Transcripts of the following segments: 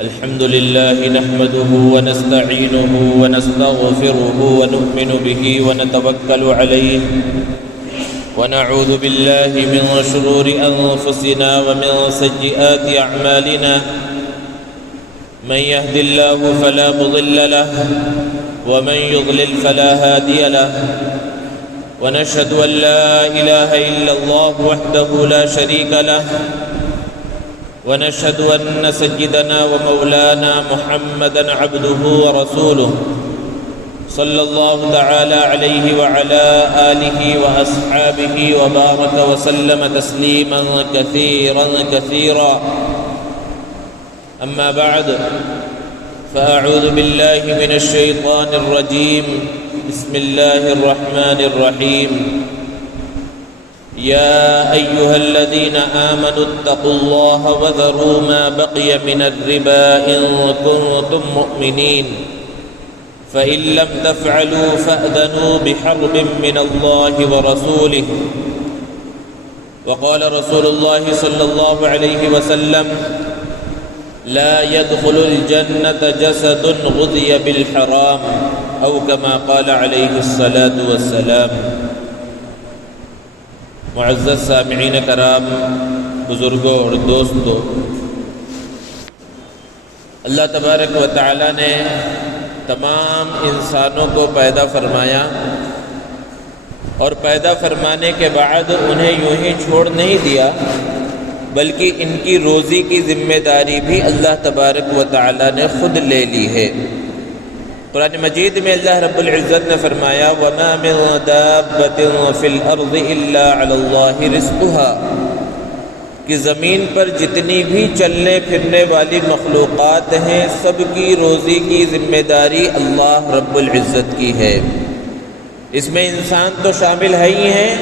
الحمد لله نحمده ونستعينه ونستغفره ونؤمن به ونتوكل عليه ونعوذ بالله من شرور أنفسنا ومن سيئات أعمالنا من يهد الله فلا مضل له ومن يضلل فلا هادي له ونشهد أن لا إله إلا الله وحده لا شريك له ونشهد أن سيدنا ومولانا محمدًا عبده ورسوله صلى الله تعالى عليه وعلى آله وأصحابه وبارك وسلم تسليمًا كثيرًا أما بعد فأعوذ بالله من الشيطان الرجيم بسم الله الرحمن الرحيم يا أيها الذين آمنوا اتقوا الله وذروا ما بقي من الربا إن كنتم مؤمنين فإن لم تفعلوا فأذنوا بحرب من الله ورسوله وقال رسول الله صلى الله عليه وسلم لا يدخل الجنة جسد غذي بالحرام أو كما قال عليه الصلاة والسلام۔ معزز سامعین کرام، بزرگوں اور دوستوں، اللہ تبارک و تعالی نے تمام انسانوں کو پیدا فرمایا اور پیدا فرمانے کے بعد انہیں یوں ہی چھوڑ نہیں دیا، بلکہ ان کی روزی کی ذمہ داری بھی اللہ تبارک و تعالی نے خود لے لی ہے۔ قرآن مجید میں اللہ رب العزت نے فرمایا وَمَا مِن دَابَّةٍ فِي الْأَرْضِ إِلَّا عَلَى اللَّهِ رِزْقُهَا، کہ زمین پر جتنی بھی چلنے پھرنے والی مخلوقات ہیں سب کی روزی کی ذمہ داری اللہ رب العزت کی ہے۔ اس میں انسان تو شامل ہے ہی ہیں،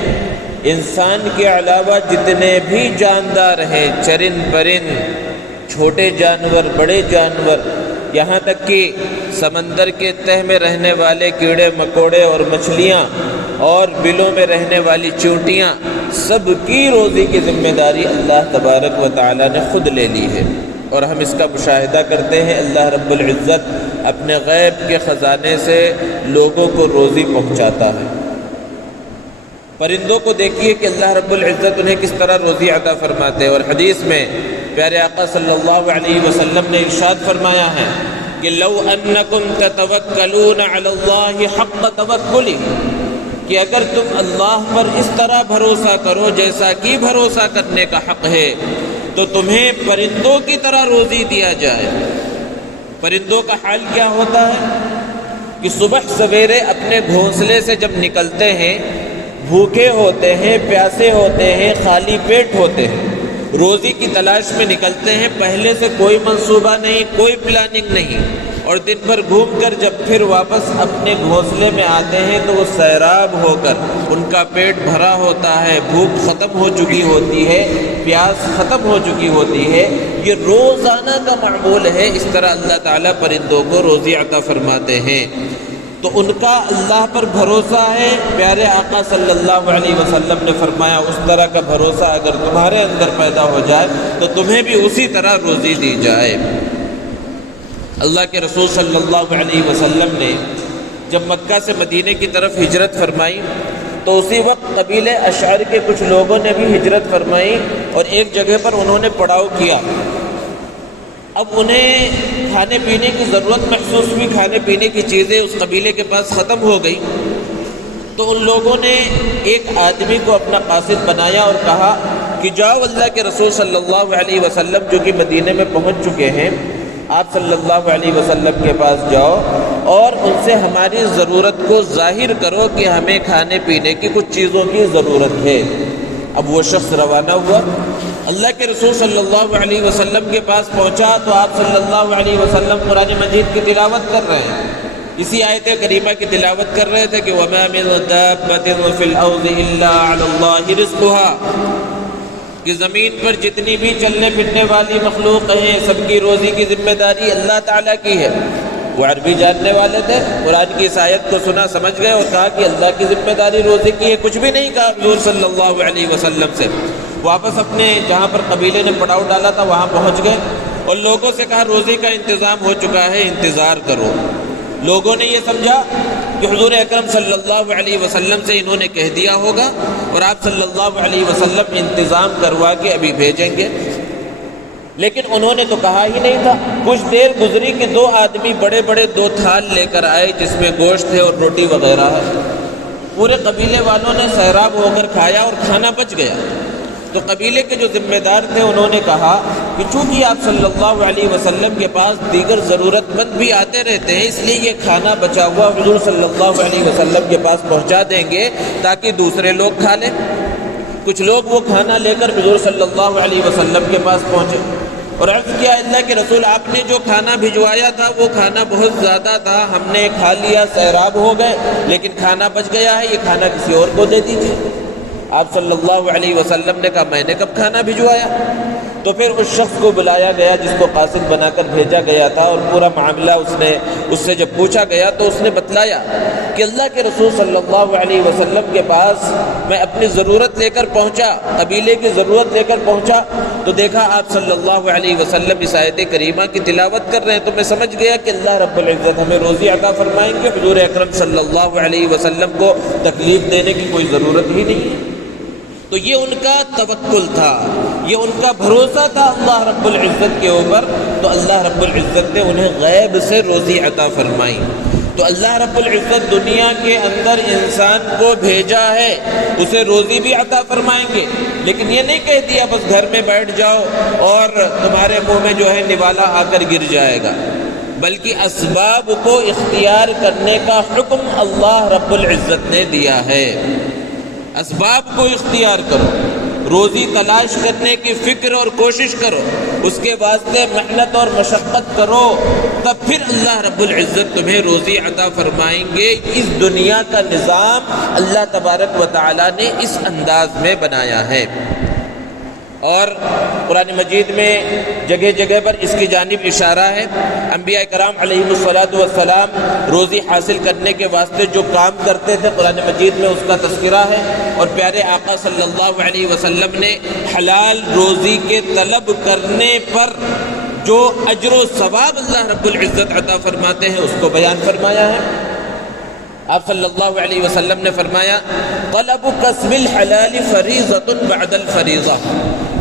انسان کے علاوہ جتنے بھی جاندار ہیں، چرند پرند، چھوٹے جانور، بڑے جانور، یہاں تک کہ سمندر کے تہ میں رہنے والے کیڑے مکوڑے اور مچھلیاں اور بلوں میں رہنے والی چیونٹیاں، سب کی روزی کی ذمہ داری اللہ تبارک و تعالی نے خود لے لی ہے۔ اور ہم اس کا مشاہدہ کرتے ہیں، اللہ رب العزت اپنے غیب کے خزانے سے لوگوں کو روزی پہنچاتا ہے۔ پرندوں کو دیکھیے کہ اللہ رب العزت انہیں کس طرح روزی عطا فرماتے ہیں، اور حدیث میں پیارے آقا صلی اللہ علیہ وسلم نے ارشاد فرمایا ہے کہ لو انکم تتوکلون علی اللہ حق توکلہ، کہ اگر تم اللہ پر اس طرح بھروسہ کرو جیسا کہ بھروسہ کرنے کا حق ہے تو تمہیں پرندوں کی طرح روزی دیا جائے۔ پرندوں کا حال کیا ہوتا ہے کہ صبح سویرے اپنے گھونسلے سے جب نکلتے ہیں، بھوکے ہوتے ہیں، پیاسے ہوتے ہیں، خالی پیٹ ہوتے ہیں، روزی کی تلاش میں نکلتے ہیں، پہلے سے کوئی منصوبہ نہیں، کوئی پلاننگ نہیں، اور دن بھر گھوم کر جب پھر واپس اپنے گھونسلے میں آتے ہیں تو وہ سیراب ہو کر ان کا پیٹ بھرا ہوتا ہے، بھوک ختم ہو چکی ہوتی ہے، پیاس ختم ہو چکی ہوتی ہے۔ یہ روزانہ کا معمول ہے۔ اس طرح اللہ تعالیٰ پرندوں کو روزی عطا فرماتے ہیں۔ تو ان کا اللہ پر بھروسہ ہے۔ پیارے آقا صلی اللہ علیہ وسلم نے فرمایا اس طرح کا بھروسہ اگر تمہارے اندر پیدا ہو جائے تو تمہیں بھی اسی طرح روزی دی جائے۔ اللہ کے رسول صلی اللہ علیہ وسلم نے جب مکہ سے مدینے کی طرف ہجرت فرمائی تو اسی وقت قبیلے اشعر کے کچھ لوگوں نے بھی ہجرت فرمائی اور ایک جگہ پر انہوں نے پڑاؤ کیا۔ اب انہیں کھانے پینے کی ضرورت محسوس ہوئی، کھانے پینے کی چیزیں اس قبیلے کے پاس ختم ہو گئی، تو ان لوگوں نے ایک آدمی کو اپنا قاصد بنایا اور کہا کہ جاؤ اللہ کے رسول صلی اللہ علیہ وسلم جو کہ مدینے میں پہنچ چکے ہیں، آپ صلی اللہ علیہ وسلم کے پاس جاؤ اور ان سے ہماری ضرورت کو ظاہر کرو کہ ہمیں کھانے پینے کی کچھ چیزوں کی ضرورت ہے۔ اب وہ شخص روانہ ہوا، اللہ کے رسول صلی اللہ علیہ وسلم کے پاس پہنچا تو آپ صلی اللہ علیہ وسلم قرآن مجید کی تلاوت کر رہے ہیں، اسی آیت کریمہ کی تلاوت کر رہے تھے کہ وَمَا مِن دَابَّةٍ فِي الْأَرْضِ إِلَّا عَلَى اللَّهِ رِزْقُهَا، کہ زمین پر جتنی بھی چلنے پھرنے والی مخلوق ہیں سب کی روزی کی ذمہ داری اللہ تعالیٰ کی ہے۔ وہ عربی جاننے والے تھے، قرآن کی اس آیت کو سنا، سمجھ گئے اور کہا کہ اللہ کی ذمہ داری روزی کی ہے۔ کچھ بھی نہیں کہا حضور صلی اللہ علیہ وسلم سے، واپس اپنے جہاں پر قبیلے نے پڑاؤ ڈالا تھا وہاں پہنچ گئے اور لوگوں سے کہا روزی کا انتظام ہو چکا ہے، انتظار کرو۔ لوگوں نے یہ سمجھا کہ حضور اکرم صلی اللہ علیہ وسلم سے انہوں نے کہہ دیا ہوگا اور آپ صلی اللہ علیہ وسلم انتظام کروا کے ابھی بھیجیں گے، لیکن انہوں نے تو کہا ہی نہیں تھا۔ کچھ دیر گزری کہ 2 آدمی بڑے بڑے 2 تھال لے کر آئے جس میں گوشت ہے اور روٹی وغیرہ ہے۔ پورے قبیلے والوں نے سیراب ہو کر کھایا اور کھانا بچ گیا۔ تو قبیلے کے جو ذمہ دار تھے انہوں نے کہا کہ چونکہ آپ صلی اللہ علیہ وسلم کے پاس دیگر ضرورت مند بھی آتے رہتے ہیں، اس لیے یہ کھانا بچا ہوا حضور صلی اللہ علیہ وسلم کے پاس پہنچا دیں گے تاکہ دوسرے لوگ کھا لیں۔ کچھ لوگ وہ کھانا لے کر حضور صلی اللہ علیہ وسلم کے پاس پہنچے اور عرض کیا، اللہ کے رسول آپ نے جو کھانا بھجوایا تھا وہ کھانا بہت زیادہ تھا، ہم نے کھا لیا، سیراب ہو گئے، لیکن کھانا بچ گیا ہے، یہ کھانا کسی اور کو دے دیجیے۔ آپ صلی اللہ علیہ وسلم نے کہا میں نے کب کھانا بھجوایا؟ تو پھر اس شخص کو بلایا گیا جس کو قاصد بنا کر بھیجا گیا تھا اور پورا معاملہ اس سے جب پوچھا گیا تو اس نے بتلایا کہ اللہ کے رسول صلی اللہ علیہ وسلم کے پاس میں اپنی ضرورت لے کر پہنچا، قبیلے کی ضرورت لے کر پہنچا تو دیکھا آپ صلی اللہ علیہ وسلم اس آیت کریمہ کی تلاوت کر رہے ہیں، تو میں سمجھ گیا کہ اللہ رب العزت ہمیں روزی عطا فرمائیں گے، حضور اکرم صلی اللہ علیہ وسلم کو تکلیف دینے کی کوئی ضرورت ہی نہیں ہے۔ تو یہ ان کا توکل تھا، یہ ان کا بھروسہ تھا اللہ رب العزت کے اوپر، تو اللہ رب العزت نے انہیں غیب سے روزی عطا فرمائی۔ تو اللہ رب العزت دنیا کے اندر انسان کو بھیجا ہے، اسے روزی بھی عطا فرمائیں گے، لیکن یہ نہیں کہہ دیا بس گھر میں بیٹھ جاؤ اور تمہارے منہ میں جو ہے نوالا آ کر گر جائے گا، بلکہ اسباب کو اختیار کرنے کا حکم اللہ رب العزت نے دیا ہے۔ اسباب کو اختیار کرو، روزی تلاش کرنے کی فکر اور کوشش کرو، اس کے واسطے محنت اور مشقت کرو، تب پھر اللہ رب العزت تمہیں روزی عطا فرمائیں گے۔ اس دنیا کا نظام اللہ تبارک و تعالی نے اس انداز میں بنایا ہے، اور قرآن مجید میں جگہ جگہ پر اس کی جانب اشارہ ہے۔ انبیاء کرام علیہ الصلاۃ والسلام روزی حاصل کرنے کے واسطے جو کام کرتے تھے قرآن مجید میں اس کا تذکرہ ہے، اور پیارے آقا صلی اللہ علیہ وسلم نے حلال روزی کے طلب کرنے پر جو اجر و ثواب اللہ رب العزت عطا فرماتے ہیں اس کو بیان فرمایا ہے۔ آپ صلی اللہ علیہ وسلم نے فرمایا طلب کسب الحلال فریضۃ بعد الفریضہ،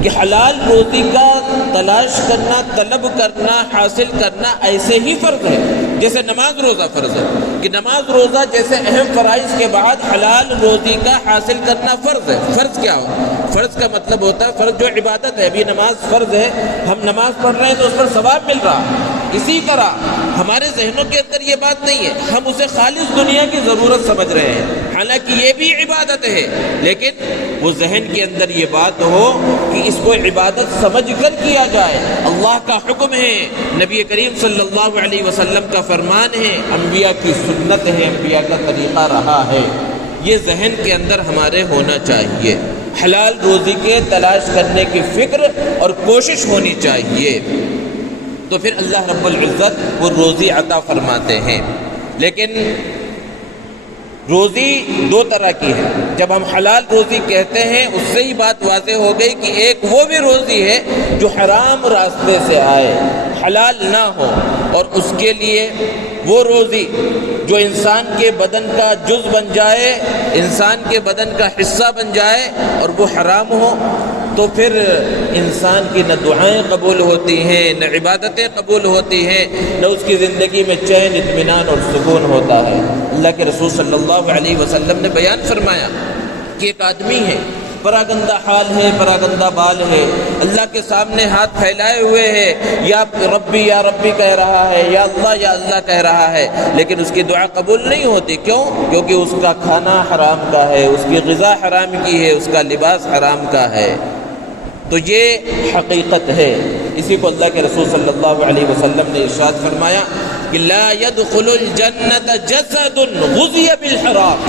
کہ حلال روزی کا تلاش کرنا، طلب کرنا، حاصل کرنا ایسے ہی فرض ہے جیسے نماز روزہ فرض ہے، کہ نماز روزہ جیسے اہم فرائض کے بعد حلال روزی کا حاصل کرنا فرض ہے۔ فرض کیا ہو؟ فرض کا مطلب ہوتا ہے فرض جو عبادت ہے، ابھی نماز فرض ہے، ہم نماز پڑھ رہے ہیں تو اس پر ثواب مل رہا ہے، اسی طرح ہمارے ذہنوں کے اندر یہ بات نہیں ہے، ہم اسے خالص دنیا کی ضرورت سمجھ رہے ہیں، حالانکہ یہ بھی عبادت ہے، لیکن وہ ذہن کے اندر یہ بات ہو کہ اس کو عبادت سمجھ کر کیا جائے، اللہ کا حکم ہے، نبی کریم صلی اللہ علیہ وسلم کا فرمان ہے، انبیاء کی سنت ہے، انبیاء کا طریقہ رہا ہے، یہ ذہن کے اندر ہمارے ہونا چاہیے۔ حلال روزی کے تلاش کرنے کی فکر اور کوشش ہونی چاہیے، تو پھر اللہ رب العزت وہ روزی عطا فرماتے ہیں۔ لیکن روزی 2 طرح کی ہے، جب ہم حلال روزی کہتے ہیں اس سے ہی بات واضح ہو گئی کہ ایک وہ بھی روزی ہے جو حرام راستے سے آئے، حلال نہ ہو، اور اس کے لیے وہ روزی جو انسان کے بدن کا جز بن جائے، انسان کے بدن کا حصہ بن جائے اور وہ حرام ہو، تو پھر انسان کی نہ دعائیں قبول ہوتی ہیں، نہ عبادتیں قبول ہوتی ہیں، نہ اس کی زندگی میں چین، اطمینان اور سکون ہوتا ہے۔ اللہ کے رسول صلی اللہ علیہ وسلم نے بیان فرمایا کہ ایک آدمی ہے، پراگندہ حال ہے، پراگندہ بال ہے، اللہ کے سامنے ہاتھ پھیلائے ہوئے ہے، یا ربی کہہ رہا ہے، یا اللہ کہہ رہا ہے، لیکن اس کی دعا قبول نہیں ہوتی۔ کیوں؟ کیونکہ اس کا کھانا حرام کا ہے، اس کی غذا حرام کی ہے، اس کا لباس حرام کا ہے۔ تو یہ حقیقت ہے، اسی کو اللہ کے رسول صلی اللہ علیہ وسلم نے ارشاد فرمایا کہ لا يدخل الجنت جسد غذی بالحرام،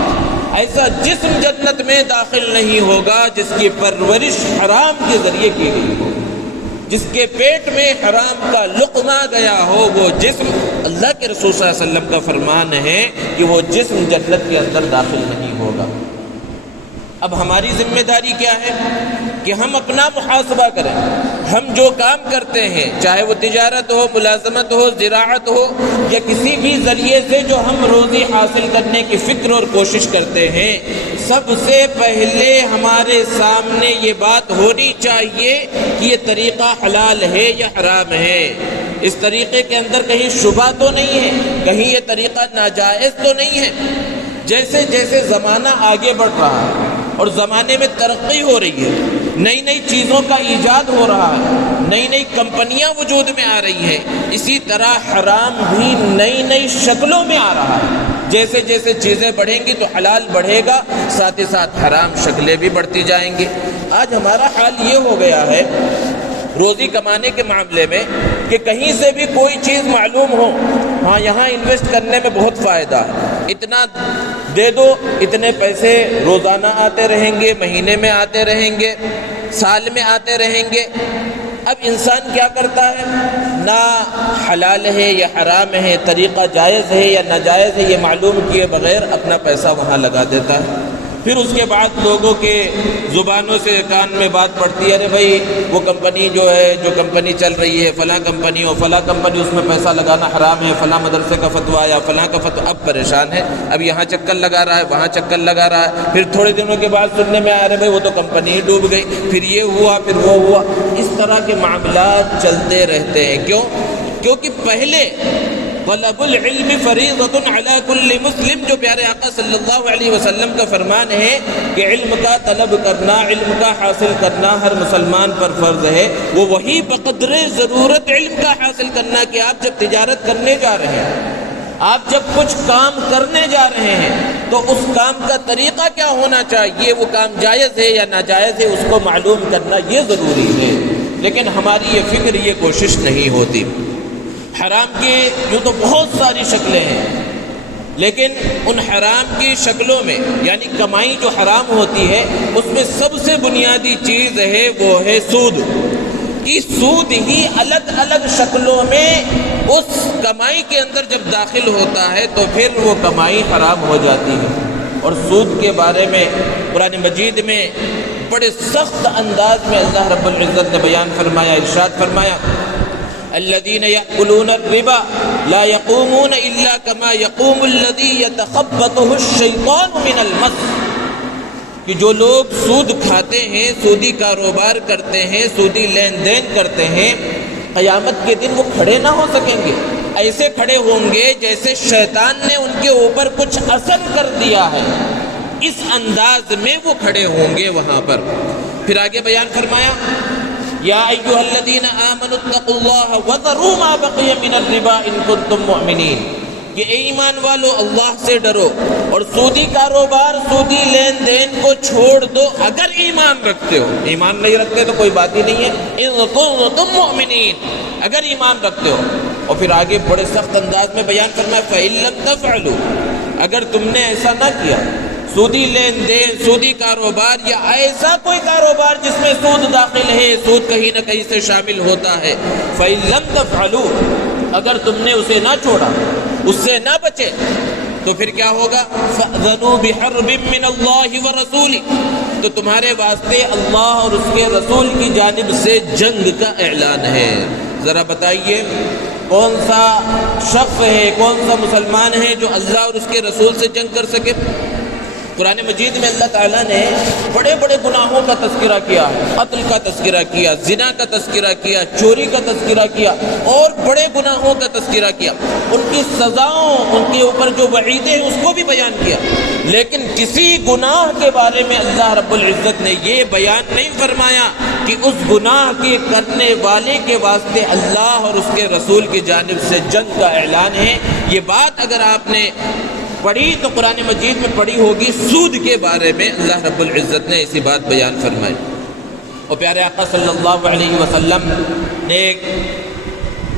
ایسا جسم جنت میں داخل نہیں ہوگا جس کی پرورش حرام کے ذریعے کی گئی ہو، جس کے پیٹ میں حرام کا لقمہ گیا ہو، وہ جسم، اللہ کے رسول صلی اللہ علیہ وسلم کا فرمان ہے کہ وہ جسم جنت کے اندر داخل نہیں ہوگا۔ اب ہماری ذمہ داری کیا ہے کہ ہم اپنا محاسبہ کریں. ہم جو کام کرتے ہیں, چاہے وہ تجارت ہو, ملازمت ہو, زراعت ہو, یا کسی بھی ذریعے سے جو ہم روزی حاصل کرنے کی فکر اور کوشش کرتے ہیں, سب سے پہلے ہمارے سامنے یہ بات ہونی چاہیے کہ یہ طریقہ حلال ہے یا حرام ہے. اس طریقے کے اندر کہیں شبہ تو نہیں ہے, کہیں یہ طریقہ ناجائز تو نہیں ہے. جیسے جیسے زمانہ آگے بڑھ رہا ہے اور زمانے میں ترقی ہو رہی ہے, نئی نئی چیزوں کا ایجاد ہو رہا ہے, نئی نئی کمپنیاں وجود میں آ رہی ہیں, اسی طرح حرام بھی نئی نئی شکلوں میں آ رہا ہے. جیسے جیسے چیزیں بڑھیں گی تو حلال بڑھے گا, ساتھ ہی ساتھ حرام شکلیں بھی بڑھتی جائیں گی. آج ہمارا حال یہ ہو گیا ہے روزی کمانے کے معاملے میں کہ کہیں سے بھی کوئی چیز معلوم ہو, ہاں یہاں انویسٹ کرنے میں بہت فائدہ ہے, اتنا دے دو, اتنے پیسے روزانہ آتے رہیں گے, مہینے میں آتے رہیں گے, سال میں آتے رہیں گے. اب انسان کیا کرتا ہے, نہ حلال ہے یا حرام ہے, طریقہ جائز ہے یا ناجائز ہے, یہ معلوم کیے بغیر اپنا پیسہ وہاں لگا دیتا ہے. پھر اس کے بعد لوگوں کے زبانوں سے کان میں بات پڑتی ہے, ارے بھائی وہ کمپنی جو ہے, جو کمپنی چل رہی ہے فلاں کمپنی ہو, فلاں کمپنی, اس میں پیسہ لگانا حرام ہے, فلاں مدرسے کا فتویٰ یا فلاں کا فتویٰ. اب پریشان ہے, اب یہاں چکر لگا رہا ہے, وہاں چکر لگا رہا ہے. پھر تھوڑے دنوں کے بعد سننے میں آ رہے بھائی وہ تو کمپنی ہی ڈوب گئی, پھر یہ ہوا, پھر وہ ہوا. اس طرح کے معاملات چلتے رہتے ہیں. کیوں؟ کیونکہ پہلے طلب العلم فریضۃ علی کل مسلم, جو پیارے آقا صلی اللہ علیہ وسلم کا فرمان ہے کہ علم کا طلب کرنا, علم کا حاصل کرنا ہر مسلمان پر فرض ہے. وہ وہی بقدر ضرورت علم کا حاصل کرنا کہ آپ جب تجارت کرنے جا رہے ہیں, آپ جب کچھ کام کرنے جا رہے ہیں, تو اس کام کا طریقہ کیا ہونا چاہیے, وہ کام جائز ہے یا ناجائز ہے, اس کو معلوم کرنا یہ ضروری ہے. لیکن ہماری یہ فکر, یہ کوشش نہیں ہوتی. حرام کی یوں تو بہت ساری شکلیں ہیں, لیکن ان حرام کی شکلوں میں, یعنی کمائی جو حرام ہوتی ہے, اس میں سب سے بنیادی چیز ہے وہ ہے سود. کہ سود ہی الگ الگ شکلوں میں اس کمائی کے اندر جب داخل ہوتا ہے تو پھر وہ کمائی حرام ہو جاتی ہے. اور سود کے بارے میں قرآن مجید میں بڑے سخت انداز میں اللہ رب العزت نے بیان فرمایا, ارشاد فرمایا, الذين يأكلون الربا لا يقومون إلا كما يقوم الذي يتخبطه الشيطان من المس. کہ جو لوگ سود کھاتے ہیں, سودی کاروبار کرتے ہیں, سودی لین دین کرتے ہیں, قیامت کے دن وہ کھڑے نہ ہو سکیں گے. ایسے کھڑے ہوں گے جیسے شیطان نے ان کے اوپر کچھ اثر کر دیا ہے, اس انداز میں وہ کھڑے ہوں گے وہاں پر. پھر آگے بیان فرمایا, یا ایھا الذین آمنوا اتقوا اللہ وذروا ما بقی من الربا ان کنتم مؤمنین. کہ اے ایمان والو, اللہ سے ڈرو اور سودی کاروبار, سودی لین دین کو چھوڑ دو اگر ایمان رکھتے ہو. ایمان نہیں رکھتے تو کوئی بات ہی نہیں ہے. ان کنتم مؤمنین, اگر ایمان رکھتے ہو. اور پھر آگے بڑے سخت انداز میں بیان کرنا ہے, فإن لم تفعلوا, اگر تم نے ایسا نہ کیا, سودی لین دین, سودی کاروبار یا ایسا کوئی کاروبار جس میں سود داخل ہے, سود کہیں نہ کہیں سے شامل ہوتا ہے, فإن لم تفعلوا, اگر تم نے اسے نہ چھوڑا, اس سے نہ بچے, تو پھر کیا ہوگا, فأذنوا بحرب من اللہ ورسولہ, تو تمہارے واسطے اللہ اور اس کے رسول کی جانب سے جنگ کا اعلان ہے. ذرا بتائیے کون سا شخص ہے, کون سا مسلمان ہے جو اللہ اور اس کے رسول سے جنگ کر سکے. قرآن مجید میں اللہ تعالیٰ نے بڑے بڑے گناہوں کا تذکرہ کیا, قتل کا تذکرہ کیا, زنا کا تذکرہ کیا, چوری کا تذکرہ کیا, اور بڑے گناہوں کا تذکرہ کیا, ان کی سزاؤں, ان کے اوپر جو وعیدیں ہیں اس کو بھی بیان کیا. لیکن کسی گناہ کے بارے میں اللہ رب العزت نے یہ بیان نہیں فرمایا کہ اس گناہ کے کرنے والے کے واسطے اللہ اور اس کے رسول کی جانب سے جنگ کا اعلان ہے. یہ بات اگر آپ نے پڑھی تو قرآن مجید میں پڑھی ہوگی, سود کے بارے میں اللہ رب العزت نے ایسی بات بیان فرمائی. اور پیارے آقا صلی اللہ علیہ وسلم نے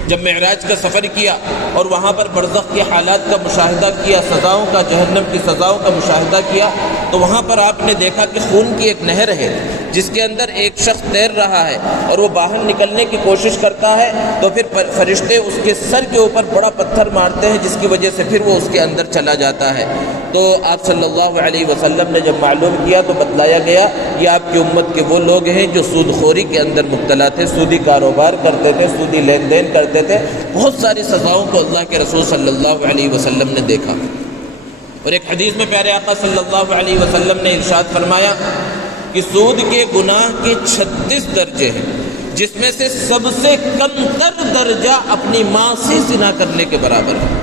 جب معراج کا سفر کیا اور وہاں پر برزخ کے حالات کا مشاہدہ کیا, سزاؤں کا, جہنم کی سزاؤں کا مشاہدہ کیا, تو وہاں پر آپ نے دیکھا کہ خون کی ایک نہر ہے جس کے اندر ایک شخص تیر رہا ہے اور وہ باہر نکلنے کی کوشش کرتا ہے تو پھر فرشتے اس کے سر کے اوپر بڑا پتھر مارتے ہیں جس کی وجہ سے پھر وہ اس کے اندر چلا جاتا ہے۔ تو آپ صلی اللہ علیہ وسلم نے جب معلوم کیا تو بتلایا گیا یہ آپ کی امت کے وہ لوگ ہیں جو سود خوری کے اندر مبتلا تھے، سودی کاروبار کرتے تھے، سودی لین دین کرتے تھے۔ بہت ساری سزاؤں کو اللہ کے رسول صلی اللہ علیہ وسلم نے دیکھا۔ اور ایک حدیث میں پیارے آقا صلی اللہ علیہ وسلم نے ارشاد فرمایا کہ سود کے گناہ کے 36 درجے ہیں، جس میں سے سب سے کم تر درجہ اپنی ماں سے زنا کرنے کے برابر ہے۔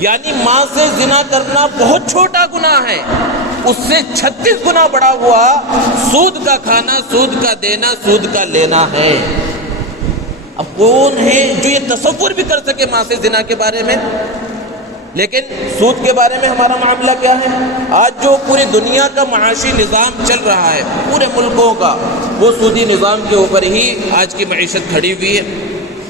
یعنی ماں سے زنا کرنا بہت چھوٹا گناہ ہے، اس سے 36 گنا بڑا ہوا سود کا کھانا، سود کا دینا، سود کا لینا ہے۔ اب کون ہے جو یہ تصور بھی کر سکے ماں سے زنا کے بارے میں؟ لیکن سود کے بارے میں ہمارا معاملہ کیا ہے؟ آج جو پوری دنیا کا معاشی نظام چل رہا ہے، پورے ملکوں کا، وہ سودی نظام کے اوپر ہی آج کی معیشت کھڑی ہوئی ہے۔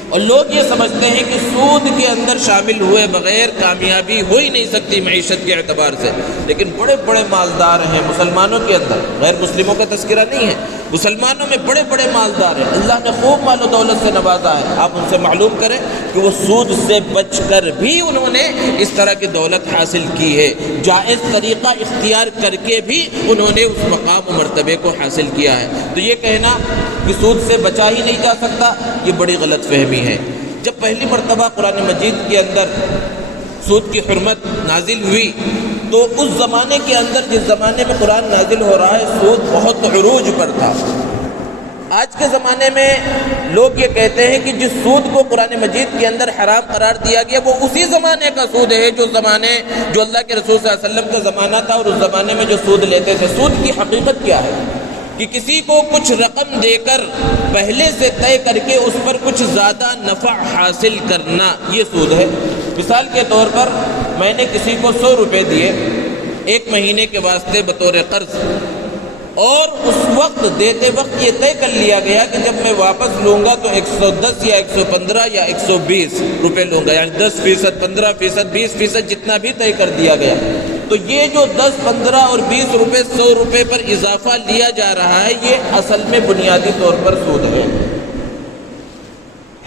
اور لوگ یہ سمجھتے ہیں کہ سود کے اندر شامل ہوئے بغیر کامیابی ہو ہی نہیں سکتی معیشت کے اعتبار سے۔ لیکن بڑے بڑے مالدار ہیں مسلمانوں کے اندر، غیر مسلموں کا تذکرہ نہیں ہے، مسلمانوں میں بڑے بڑے مالدار ہیں، اللہ نے خوب مال و دولت سے نوازا ہے۔ آپ ان سے معلوم کریں کہ وہ سود سے بچ کر بھی انہوں نے اس طرح کی دولت حاصل کی ہے، جائز طریقہ اختیار کر کے بھی انہوں نے اس مقام و مرتبے کو حاصل کیا ہے۔ تو یہ کہنا کہ سود سے بچا ہی نہیں جا سکتا، یہ بڑی غلط فہمی ہے۔ جب پہلی مرتبہ قرآن مجید کے اندر سود کی حرمت نازل ہوئی تو اس زمانے کے اندر، جس زمانے میں قرآن نازل ہو رہا ہے، سود بہت عروج پر تھا۔ آج کے زمانے میں لوگ یہ کہتے ہیں کہ جس سود کو قرآن مجید کے اندر حرام قرار دیا گیا وہ اسی زمانے کا سود ہے جو اللہ کے رسول صلی اللہ علیہ وسلم کا زمانہ تھا، اور اس زمانے میں جو سود لیتے تھے۔ سود کی حقیقت کیا ہے کہ کسی کو کچھ رقم دے کر پہلے سے طے کر کے اس پر کچھ زیادہ نفع حاصل کرنا، یہ سود ہے۔ مثال کے طور پر میں نے کسی کو 100 روپے دیے 1 مہینے کے واسطے بطور قرض، اور اس وقت دیتے وقت یہ طے کر لیا گیا کہ جب میں واپس لوں گا تو 110 یا 115 یا 120 روپے لوں گا، یعنی 10%، 15%، 20% جتنا بھی طے کر دیا گیا۔ تو یہ جو 10، 15 اور 20 روپے 100 روپے پر اضافہ لیا جا رہا ہے، یہ اصل میں بنیادی طور پر سود ہے۔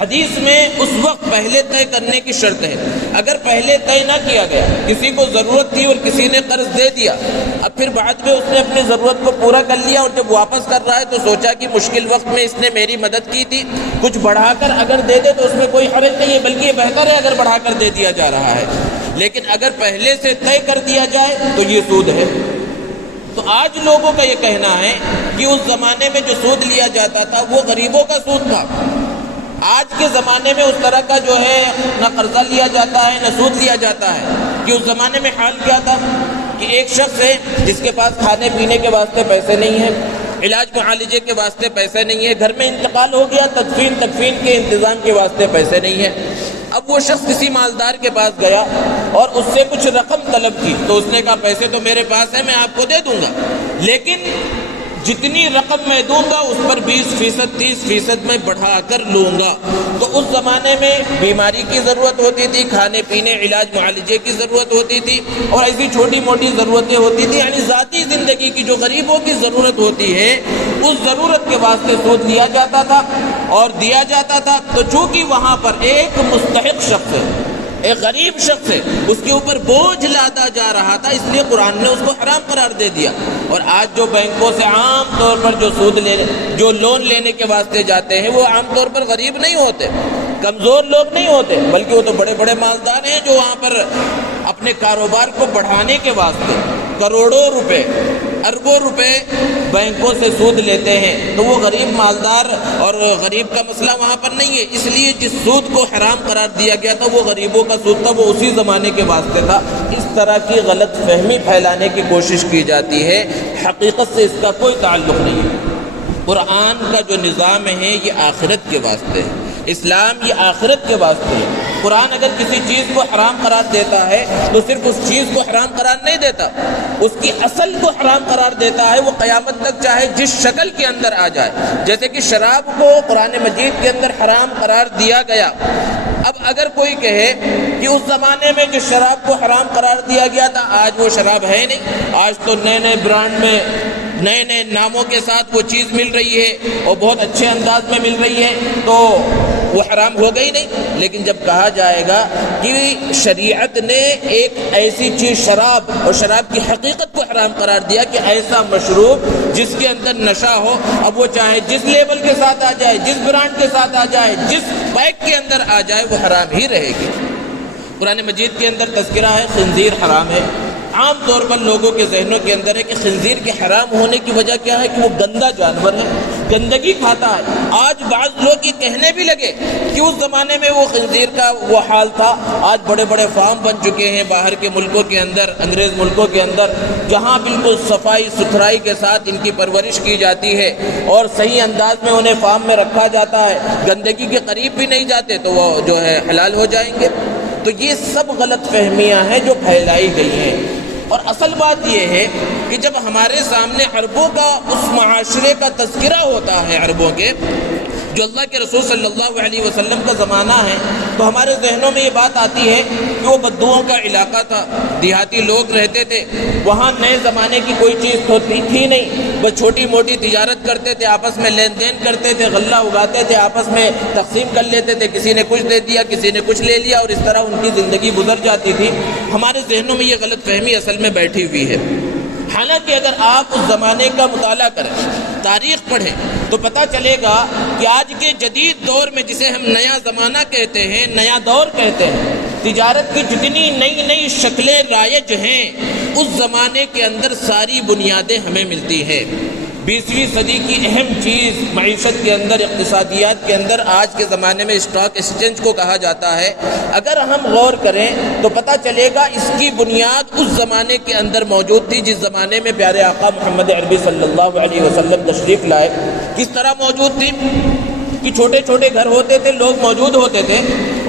حدیث میں اس وقت پہلے طے کرنے کی شرط ہے۔ اگر پہلے طے نہ کیا گیا، کسی کو ضرورت تھی اور کسی نے قرض دے دیا، اب پھر بعد میں اس نے اپنی ضرورت کو پورا کر لیا اور جب واپس کر رہا ہے تو سوچا کہ مشکل وقت میں اس نے میری مدد کی تھی، کچھ بڑھا کر اگر دے دے تو اس میں کوئی حرج نہیں ہے، بلکہ یہ بہتر ہے اگر بڑھا کر دے دیا جا رہا ہے۔ لیکن اگر پہلے سے طے کر دیا جائے تو یہ سود ہے۔ تو آج لوگوں کا یہ کہنا ہے کہ اس زمانے میں جو سود لیا جاتا تھا وہ غریبوں کا سود تھا۔ آج کے زمانے میں اس طرح کا جو ہے نہ قرضہ لیا جاتا ہے نہ سود لیا جاتا ہے۔ کہ اس زمانے میں حال کیا تھا کہ ایک شخص ہے جس کے پاس کھانے پینے کے واسطے پیسے نہیں ہیں، علاج معالجے کے واسطے پیسے نہیں ہیں، گھر میں انتقال ہو گیا، تدفین کے انتظام کے واسطے پیسے نہیں ہیں۔ اب وہ شخص کسی مالدار کے پاس گیا اور اس سے کچھ رقم طلب کی، تو اس نے کہا پیسے تو میرے پاس ہیں، میں آپ کو دے دوں گا، لیکن جتنی رقم میں دوں گا اس پر 20%، 30% میں بڑھا کر لوں گا۔ تو اس زمانے میں بیماری کی ضرورت ہوتی تھی، کھانے پینے علاج معالجے کی ضرورت ہوتی تھی، اور ایسی چھوٹی موٹی ضرورتیں ہوتی تھی، یعنی ذاتی زندگی کی جو غریبوں کی ضرورت ہوتی ہے اس ضرورت کے واسطے سود لیا جاتا تھا اور دیا جاتا تھا۔ تو چونکہ وہاں پر ایک مستحق شخص ہے، ایک غریب شخص ہے، اس کے اوپر بوجھ لادا جا رہا تھا، اس لیے قرآن نے اس کو حرام قرار دے دیا۔ اور آج جو بینکوں سے عام طور پر جو لون لینے کے واسطے جاتے ہیں وہ عام طور پر غریب نہیں ہوتے، کمزور لوگ نہیں ہوتے، بلکہ وہ تو بڑے بڑے مالدار ہیں جو وہاں پر اپنے کاروبار کو بڑھانے کے واسطے کروڑوں روپے، اربوں روپے بینکوں سے سود لیتے ہیں۔ تو وہ غریب مالدار اور غریب کا مسئلہ وہاں پر نہیں ہے، اس لیے جس سود کو حرام قرار دیا گیا تھا وہ غریبوں کا سود تھا، وہ اسی زمانے کے واسطے تھا۔ اس طرح کی غلط فہمی پھیلانے کی کوشش کی جاتی ہے، حقیقت سے اس کا کوئی تعلق نہیں ہے۔ قرآن کا جو نظام ہے یہ آخرت کے واسطے ہے، اسلام یہ آخرت کے واسطے ہے۔ قرآن اگر کسی چیز کو حرام قرار دیتا ہے تو صرف اس چیز کو حرام قرار نہیں دیتا، اس کی اصل کو حرام قرار دیتا ہے، وہ قیامت تک چاہے جس شکل کے اندر آ جائے۔ جیسے کہ شراب کو قرآن مجید کے اندر حرام قرار دیا گیا، اب اگر کوئی کہے کہ اس زمانے میں جو شراب کو حرام قرار دیا گیا تھا آج وہ شراب ہے نہیں، آج تو نئے نئے برانڈ میں نئے نئے ناموں کے ساتھ وہ چیز مل رہی ہے اور بہت اچھے انداز میں مل رہی ہے، تو وہ حرام ہو گئی نہیں۔ لیکن جب کہا جائے گا کہ شریعت نے ایک ایسی چیز شراب اور شراب کی حقیقت کو حرام قرار دیا کہ ایسا مشروب جس کے اندر نشہ ہو، اب وہ چاہے جس لیبل کے ساتھ آ جائے، جس برانڈ کے ساتھ آ جائے، جس پیک کے اندر آ جائے، وہ حرام ہی رہے گی۔ قرآن مجید کے اندر تذکرہ ہے خنزیر حرام ہے۔ عام طور پر لوگوں کے ذہنوں کے اندر ہے کہ خنزیر کے حرام ہونے کی وجہ کیا ہے کہ وہ گندا جانور ہے، گندگی کھاتا ہے۔ آج بعض لوگ یہ کہنے بھی لگے کہ اس زمانے میں وہ خنزیر کا وہ حال تھا، آج بڑے بڑے فارم بن چکے ہیں باہر کے ملکوں کے اندر، انگریز ملکوں کے اندر، جہاں بالکل صفائی ستھرائی کے ساتھ ان کی پرورش کی جاتی ہے اور صحیح انداز میں انہیں فارم میں رکھا جاتا ہے، گندگی کے قریب بھی نہیں جاتے تو وہ جو ہے حلال ہو جائیں گے۔ تو یہ سب غلط فہمیاں ہیں جو پھیلائی گئی ہیں، اور اصل بات یہ ہے کہ جب ہمارے سامنے عربوں کا اس معاشرے کا تذکرہ ہوتا ہے، عربوں کے جو اللہ کے رسول صلی اللہ علیہ وسلم کا زمانہ ہے، تو ہمارے ذہنوں میں یہ بات آتی ہے کہ وہ بدوؤں کا علاقہ تھا، دیہاتی لوگ رہتے تھے، وہاں نئے زمانے کی کوئی چیز تھی نہیں، بس چھوٹی موٹی تجارت کرتے تھے، آپس میں لین دین کرتے تھے، غلہ اگاتے تھے، آپس میں تقسیم کر لیتے تھے، کسی نے کچھ دے دیا، کسی نے کچھ لے لیا، اور اس طرح ان کی زندگی گزر جاتی تھی۔ ہمارے ذہنوں میں یہ غلط فہمی اصل میں بیٹھی ہوئی ہے۔ حالانکہ اگر آپ اس زمانے کا مطالعہ کریں، تاریخ پڑھیں، تو پتہ چلے گا کہ آج کے جدید دور میں جسے ہم نیا زمانہ کہتے ہیں، نیا دور کہتے ہیں، تجارت کی جتنی نئی نئی شکلیں رائج ہیں، اس زمانے کے اندر ساری بنیادیں ہمیں ملتی ہیں۔ 20ویں صدی کی اہم چیز معیشت کے اندر، اقتصادیات کے اندر آج کے زمانے میں اسٹاک ایکسچینج کو کہا جاتا ہے۔ اگر ہم غور کریں تو پتہ چلے گا اس کی بنیاد اس زمانے کے اندر موجود تھی جس زمانے میں پیارے آقا محمد عربی صلی اللہ علیہ وسلم تشریف لائے۔ کس طرح موجود تھی کہ چھوٹے چھوٹے گھر ہوتے تھے، لوگ موجود ہوتے تھے،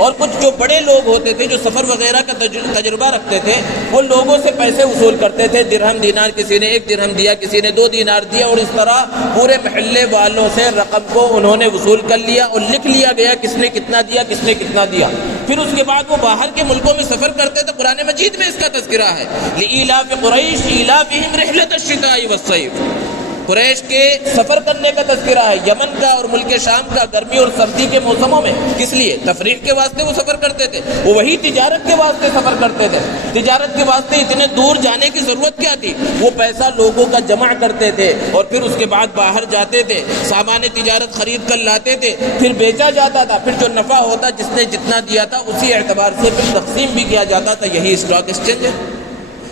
اور کچھ جو بڑے لوگ ہوتے تھے جو سفر وغیرہ کا تجربہ رکھتے تھے، وہ لوگوں سے پیسے وصول کرتے تھے، درہم دینار، کسی نے 1 درہم دیا، کسی نے 2 دینار دیا، اور اس طرح پورے محلے والوں سے رقم کو انہوں نے وصول کر لیا اور لکھ لیا گیا کس نے کتنا دیا، کس نے کتنا دیا۔ پھر اس کے بعد وہ باہر کے ملکوں میں سفر کرتے تھے، قرآن مجید میں اس کا تذکرہ ہے، لِإِيلَافِ قُرَيْشٍ إِيلَافِهِمْ رِحْلَةَ الشِّتَاءِ وَالصَّيْفِ۔ قریش کے سفر کرنے کا تذکرہ ہے، یمن کا اور ملک شام کا، گرمی اور سردی کے موسموں میں۔ کس لیے؟ تفریح کے واسطے وہ سفر کرتے تھے، وہ وہی تجارت کے واسطے سفر کرتے تھے۔ تجارت کے واسطے اتنے دور جانے کی ضرورت کیا تھی؟ وہ پیسہ لوگوں کا جمع کرتے تھے اور پھر اس کے بعد باہر جاتے تھے، سامان تجارت خرید کر لاتے تھے، پھر بیچا جاتا تھا، پھر جو نفع ہوتا جس نے جتنا دیا تھا اسی اعتبار سے پھر تقسیم بھی کیا جاتا تھا۔ یہی اسٹاک ایکسچینج ہے۔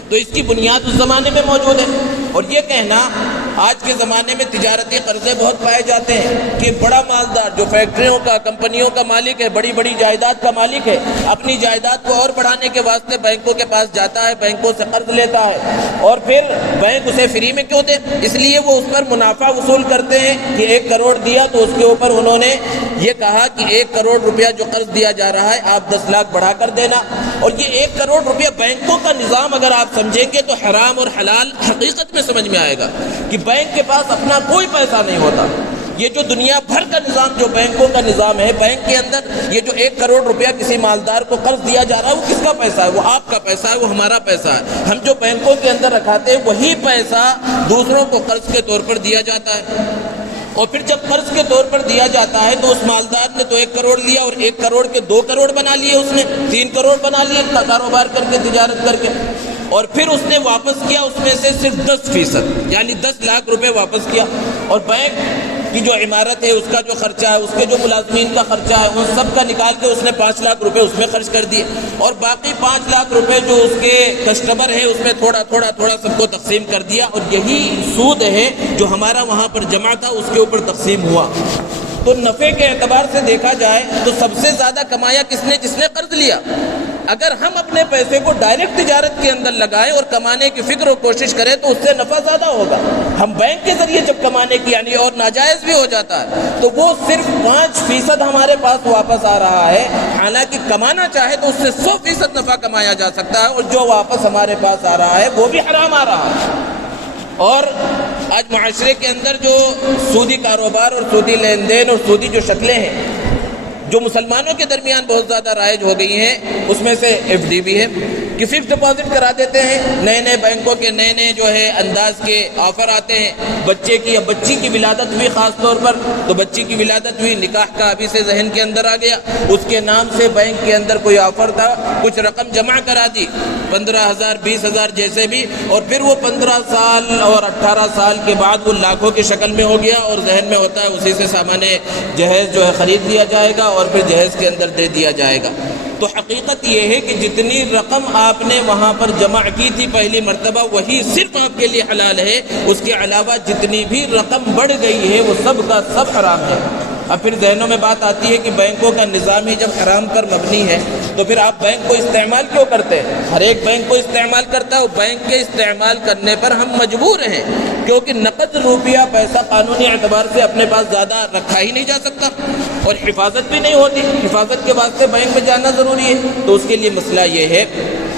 تو اس کی بنیاد اس زمانے میں موجود ہے۔ اور یہ کہنا آج کے زمانے میں تجارتی قرضے بہت پائے جاتے ہیں کہ بڑا مالدار جو فیکٹریوں کا، کمپنیوں کا مالک ہے، بڑی بڑی جائیداد کا مالک ہے، اپنی جائیداد کو اور بڑھانے کے واسطے بینکوں کے پاس جاتا ہے، بینکوں سے قرض لیتا ہے، اور پھر بینک اسے فری میں کیوں دے؟ اس لیے وہ اس پر منافع وصول کرتے ہیں کہ 1 کروڑ دیا تو اس کے اوپر انہوں نے یہ کہا کہ 1 کروڑ روپیہ جو قرض دیا جا رہا ہے آپ 10 لاکھ بڑھا کر دینا۔ اور یہ 1 کروڑ روپیہ بینکوں کا نظام اگر آپ سمجھیں گے تو حرام اور حلال حقیقت میں سمجھ میں آئے گا کہ بینک کے پاس اپنا کوئی پیسہ نہیں ہوتا۔ یہ جو دنیا بھر کا نظام، جو بینکوں کا نظام ہے، بینک کے اندر یہ جو 1 کروڑ روپیہ کسی مالدار کو قرض دیا جا رہا ہے وہ کس کا پیسہ ہے؟ وہ آپ کا پیسہ ہے، وہ ہمارا پیسہ ہے۔ ہم جو بینکوں کے اندر رکھاتے ہیں وہی پیسہ دوسروں کو قرض کے طور پر دیا جاتا ہے، اور پھر جب قرض کے طور پر دیا جاتا ہے تو اس مالدار نے تو 1 کروڑ لیا اور 1 کروڑ کے 2 کروڑ بنا لیے، اس نے 3 کروڑ بنا لیے کاروبار کر کے، تجارت کر کے، اور پھر اس نے واپس کیا اس میں سے صرف 10%، یعنی 10 لاکھ روپے واپس کیا، اور بینک کی جو عمارت ہے اس کا جو خرچہ ہے، اس کے جو ملازمین کا خرچہ ہے، ان سب کا نکال کے اس نے 5 لاکھ روپے اس میں خرچ کر دیے، اور باقی 5 لاکھ روپے جو اس کے کسٹمر ہیں اس میں تھوڑا تھوڑا تھوڑا سب کو تقسیم کر دیا، اور یہی سود ہے جو ہمارا وہاں پر جمع تھا اس کے اوپر تقسیم ہوا۔ تو نفع کے اعتبار سے دیکھا جائے تو سب سے زیادہ کمایا کس نے؟ جس نے قرض لیا۔ اگر ہم اپنے پیسے کو ڈائریکٹ تجارت کے اندر لگائیں اور کمانے کی فکر و کوشش کریں تو اس سے نفع زیادہ ہوگا۔ ہم بینک کے ذریعے جب کمانے کی یعنی اور ناجائز بھی ہو جاتا ہے تو وہ صرف 5% ہمارے پاس واپس آ رہا ہے، حالانکہ کمانا چاہے تو اس سے 100% نفع کمایا جا سکتا ہے، اور جو واپس ہمارے پاس آ رہا ہے وہ بھی حرام آ رہا ہے۔ اور آج معاشرے کے اندر جو سودی کاروبار اور سودی لین دین اور سودی جو شکلیں ہیں، جو مسلمانوں کے درمیان بہت زیادہ رائج ہو گئی ہیں اس میں سے ایف ڈی بھی ہے کہ فکس ڈپازٹ کرا دیتے ہیں. نئے نئے بینکوں کے نئے نئے جو ہے انداز کے آفر آتے ہیں. بچے کی یا بچی کی ولادت ہوئی خاص طور پر تو بچی کی ولادت ہوئی, نکاح کا ابھی سے ذہن کے اندر آ گیا, اس کے نام سے بینک کے اندر کوئی آفر تھا, کچھ رقم جمع کرا دی 15,000 20,000 جیسے بھی, اور پھر وہ 15 سال اور 18 سال کے بعد وہ لاکھوں کی شکل میں ہو گیا اور ذہن میں ہوتا ہے اسی سے سامان جہیز جو ہے خرید لیا جائے گا اور پھر جہیز کے اندر دے دیا جائے گا. تو حقیقت یہ ہے کہ جتنی رقم آپ نے وہاں پر جمع کی تھی پہلی مرتبہ وہی صرف آپ کے لیے حلال ہے, اس کے علاوہ جتنی بھی رقم بڑھ گئی ہے وہ سب کا سب حرام ہے. اب پھر ذہنوں میں بات آتی ہے کہ بینکوں کا نظام ہی جب حرام پر مبنی ہے تو پھر آپ بینک کو استعمال کیوں کرتے ہیں؟ ہر ایک بینک کو استعمال کرتا ہے, اور بینک کے استعمال کرنے پر ہم مجبور ہیں کیونکہ نقد روپیہ پیسہ قانونی اعتبار سے اپنے پاس زیادہ رکھا ہی نہیں جا سکتا اور حفاظت بھی نہیں ہوتی. حفاظت کے واسطے بینک میں جانا ضروری ہے. تو اس کے لیے مسئلہ یہ ہے,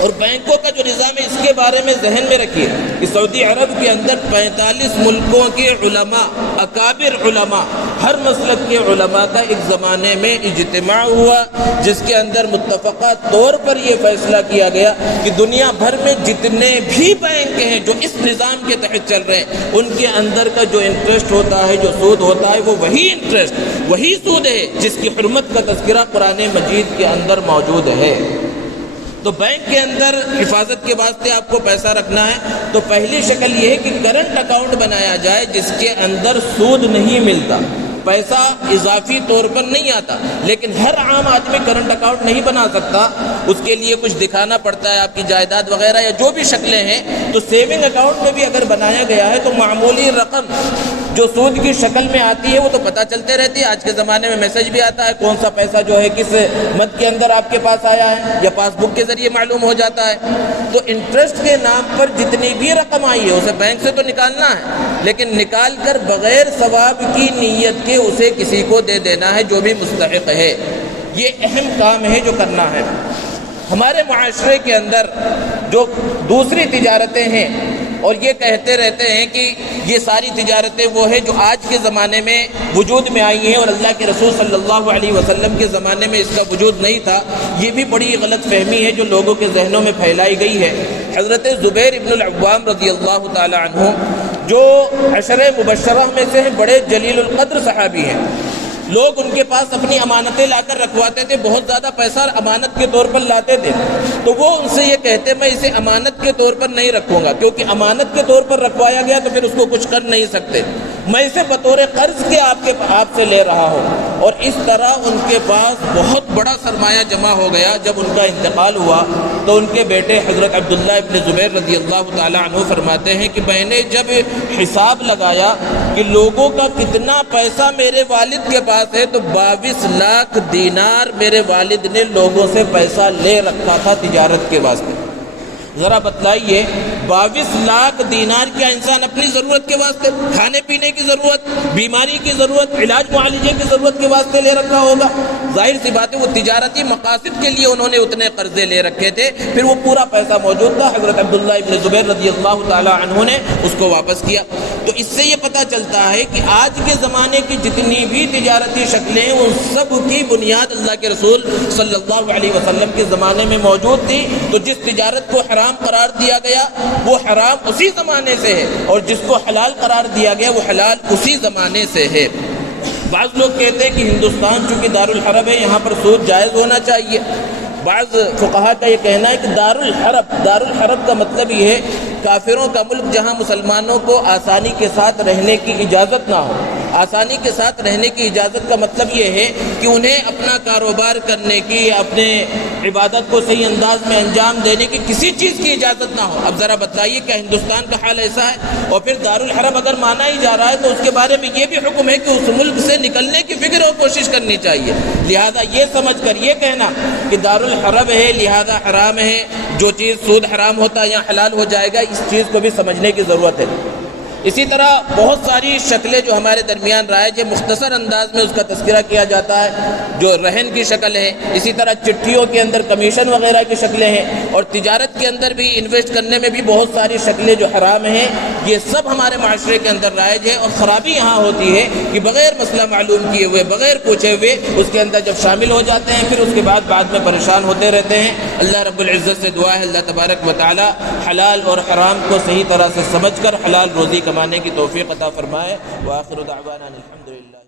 اور بینکوں کا جو نظام ہے اس کے بارے میں ذہن میں رکھیے کہ سعودی عرب کے اندر 45 ملکوں کے علماء, اکابر علماء, ہر مسلک کے علماء کا ایک زمانے میں اجتماع ہوا جس کے اندر متفقہ طور پر یہ فیصلہ کیا گیا کہ دنیا بھر میں جتنے بھی بینک ہیں جو اس نظام کے تحت چل رہے ہیں ان کے اندر کا جو انٹرسٹ ہوتا ہے, جو سود ہوتا ہے, وہ وہی انٹرسٹ وہی سود ہے جس کی حرمت کا تذکرہ قرآن مجید کے اندر موجود ہے. تو بینک کے اندر حفاظت کے واسطے آپ کو پیسہ رکھنا ہے تو پہلی شکل یہ ہے کہ کرنٹ اکاؤنٹ بنایا جائے جس کے اندر سود نہیں ملتا, پیسہ اضافی طور پر نہیں آتا. لیکن ہر عام آدمی کرنٹ اکاؤنٹ نہیں بنا سکتا, اس کے لیے کچھ دکھانا پڑتا ہے, آپ کی جائیداد وغیرہ یا جو بھی شکلیں ہیں. تو سیونگ اکاؤنٹ میں بھی اگر بنایا گیا ہے تو معمولی رقم جو سود کی شکل میں آتی ہے وہ تو پتہ چلتے رہتی ہے. آج کے زمانے میں میسج بھی آتا ہے کون سا پیسہ جو ہے کس مد کے اندر آپ کے پاس آیا ہے, یا پاس بک کے ذریعے معلوم ہو جاتا ہے. تو انٹرسٹ کے نام پر جتنی بھی رقم آئی ہے اسے بینک سے تو نکالنا ہے, لیکن نکال کر بغیر ثواب کی نیت کے اسے کسی کو دے دینا ہے جو بھی مستحق ہے. یہ اہم کام ہے جو کرنا ہے. ہمارے معاشرے کے اندر جو دوسری تجارتیں ہیں اور یہ کہتے رہتے ہیں کہ یہ ساری تجارتیں وہ ہیں جو آج کے زمانے میں وجود میں آئی ہیں اور اللہ کے رسول صلی اللہ علیہ وسلم کے زمانے میں اس کا وجود نہیں تھا, یہ بھی بڑی غلط فہمی ہے جو لوگوں کے ذہنوں میں پھیلائی گئی ہے. حضرت زبیر ابن العوام رضی اللہ تعالی عنہ جو عشرہ مبشرہ میں سے ہیں, بڑے جلیل القدر صحابی ہیں, لوگ ان کے پاس اپنی امانتیں لا کر رکھواتے تھے, بہت زیادہ پیسہ امانت کے طور پر لاتے تھے. تو وہ ان سے یہ کہتے میں اسے امانت کے طور پر نہیں رکھوں گا کیونکہ امانت کے طور پر رکھوایا گیا تو پھر اس کو کچھ کر نہیں سکتے, میں اسے بطور قرض کے آپ سے لے رہا ہوں. اور اس طرح ان کے پاس بہت بڑا سرمایہ جمع ہو گیا. جب ان کا انتقال ہوا تو ان کے بیٹے حضرت عبداللہ ابن زبیر رضی اللہ تعالی عنہ فرماتے ہیں کہ میں نے جب حساب لگایا کہ لوگوں کا کتنا پیسہ میرے والد کے پاس ہے تو 22 لاکھ دینار میرے والد نے لوگوں سے پیسہ لے رکھا تھا تجارت کے واسطے. ذرا بتلائیے 22 لاکھ دینار کیا انسان اپنی ضرورت کے واسطے, کھانے پینے کی ضرورت, بیماری کی ضرورت, علاج معالجے کی ضرورت کے واسطے لے رکھا ہوگا؟ ظاہر سی بات ہے وہ تجارتی مقاصد کے لیے انہوں نے اتنے قرضے لے رکھے تھے, پھر وہ پورا پیسہ موجود تھا. حضرت عبداللہ ابن زبیر رضی اللہ تعالی عنہ نے اس کو واپس کیا. تو اس سے یہ پتہ چلتا ہے کہ آج کے زمانے کی جتنی بھی تجارتی شکلیں ان سب کی بنیاد اللہ کے رسول صلی اللہ علیہ وسلم کے زمانے میں موجود تھی. تو جس تجارت کو حرام قرار دیا گیا وہ حرام اسی زمانے سے ہے, اور جس کو حلال قرار دیا گیا وہ حلال اسی زمانے سے ہے. بعض لوگ کہتے ہیں کہ ہندوستان چونکہ دارالحرب ہے یہاں پر سود جائز ہونا چاہیے. بعض فقہا کا یہ کہنا ہے کہ دارالحرب کا مطلب یہ ہے کافروں کا ملک جہاں مسلمانوں کو آسانی کے ساتھ رہنے کی اجازت نہ ہو. آسانی کے ساتھ رہنے کی اجازت کا مطلب یہ ہے کہ انہیں اپنا کاروبار کرنے کی, اپنے عبادت کو صحیح انداز میں انجام دینے کی کسی چیز کی اجازت نہ ہو. اب ذرا بتائیے کیا ہندوستان کا حال ایسا ہے؟ اور پھر دارالحرب اگر مانا ہی جا رہا ہے تو اس کے بارے میں یہ بھی حکم ہے کہ اس ملک سے نکلنے کی فکر اور کوشش کرنی چاہیے. لہذا یہ سمجھ کر یہ کہنا کہ دارالحرب ہے لہذا حرام ہے, جو چیز سود حرام ہوتا ہے یا حلال ہو جائے گا, اس چیز کو بھی سمجھنے کی ضرورت ہے. اسی طرح بہت ساری شکلیں جو ہمارے درمیان رائج ہے، مختصر انداز میں اس کا تذکرہ کیا جاتا ہے، جو رہن کی شکل ہے، اسی طرح چٹھیوں کے اندر کمیشن وغیرہ کی شکلیں ہیں، اور تجارت کے اندر بھی انویسٹ کرنے میں بھی بہت ساری شکلیں جو حرام ہیں، یہ سب ہمارے معاشرے کے اندر رائج ہے۔ اور خرابی یہاں ہوتی ہے کہ بغیر مسئلہ معلوم کیے ہوئے، بغیر پوچھے ہوئے اس کے اندر جب شامل ہو جاتے ہیں، پھر اس کے بعد میں پریشان ہوتے رہتے ہیں۔ اللہ رب العزت سے دعا ہے اللہ تبارک و تعالی حلال اور حرام کو صحیح طرح سے سمجھ کر حلال روزی کمانے کی توفیق عطا فرمائے۔ وآخر دعوانا الحمدللہ۔